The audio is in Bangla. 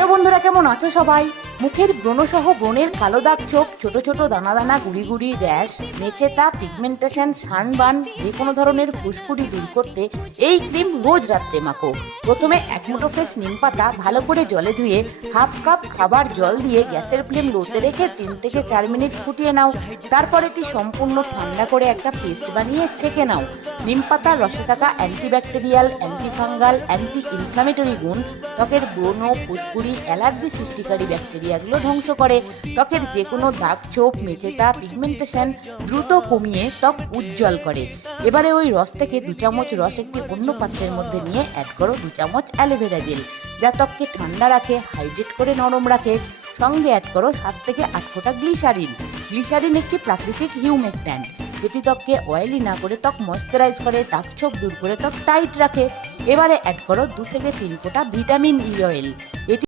হ্যালো বন্ধুরা, কেমন আছো সবাই? মুখের ব্রণসহ ব্রণের কালো দাগ, চোখ, ছোট ছোট দানা দানা গুড়ি গুড়ি, র্যাশ, মেচেতা, পিগমেন্টেশন, সানবার্ন, যে কোনো ধরনের ফুসকুড়ি দূর করতে এই ক্রিম রোজ রাত্রে মাখো। প্রথমে এক মুঠো ফ্রেশ নিম পাতা ভালো করে জলে ধুয়ে হাফ কাপ খাবার জল দিয়ে গ্যাসের ফ্লেম লোতে রেখে 3 থেকে 4 মিনিট ফুটিয়ে নাও। তারপর এটি সম্পূর্ণ ঠান্ডা করে একটা পেস্ট বানিয়ে ছেঁকে নাও। নিম পাতার রসে থাকা অ্যান্টিব্যাকটেরিয়াল, অ্যান্টিফাঙ্গাল, অ্যান্টি ইনফ্লামেটরি গুণ ত্বকের ব্রণ, ফুসকুড়ি, অ্যালার্জি সৃষ্টিকারী ব্যাকটেরিয়াগুলো ধ্বংস করে। ত্বকের যে কোনো দাগ, ছোপ, মেচেতা, পিগমেন্টেশন দ্রুত কমিয়ে ত্বক উজ্জ্বল করে। এবারে ওই রস থেকে 2 চামচ রস একটি অন্য পাত্রের মধ্যে নিয়ে অ্যাড করো 2 চামচ অ্যালোভেরা জেল, যা ত্বককে ঠান্ডা রাখে, হাইড্রেট করে নরম রাখে। সঙ্গে অ্যাড করো 7 থেকে 8 ফোঁটা গ্লিসারিন। গ্লিসারিন একটি প্রাকৃতিক হিউমেকট্যান্ট, যেটি ত্বককে অয়েলি না করে ত্বক ময়েশ্চারাইজ করে, দাগ ছোপ দূর করে ত্বক টাইট রাখে। এবারে অ্যাড করো 2 থেকে 3 ফোঁটা ভিটামিন ই অয়েল। এটি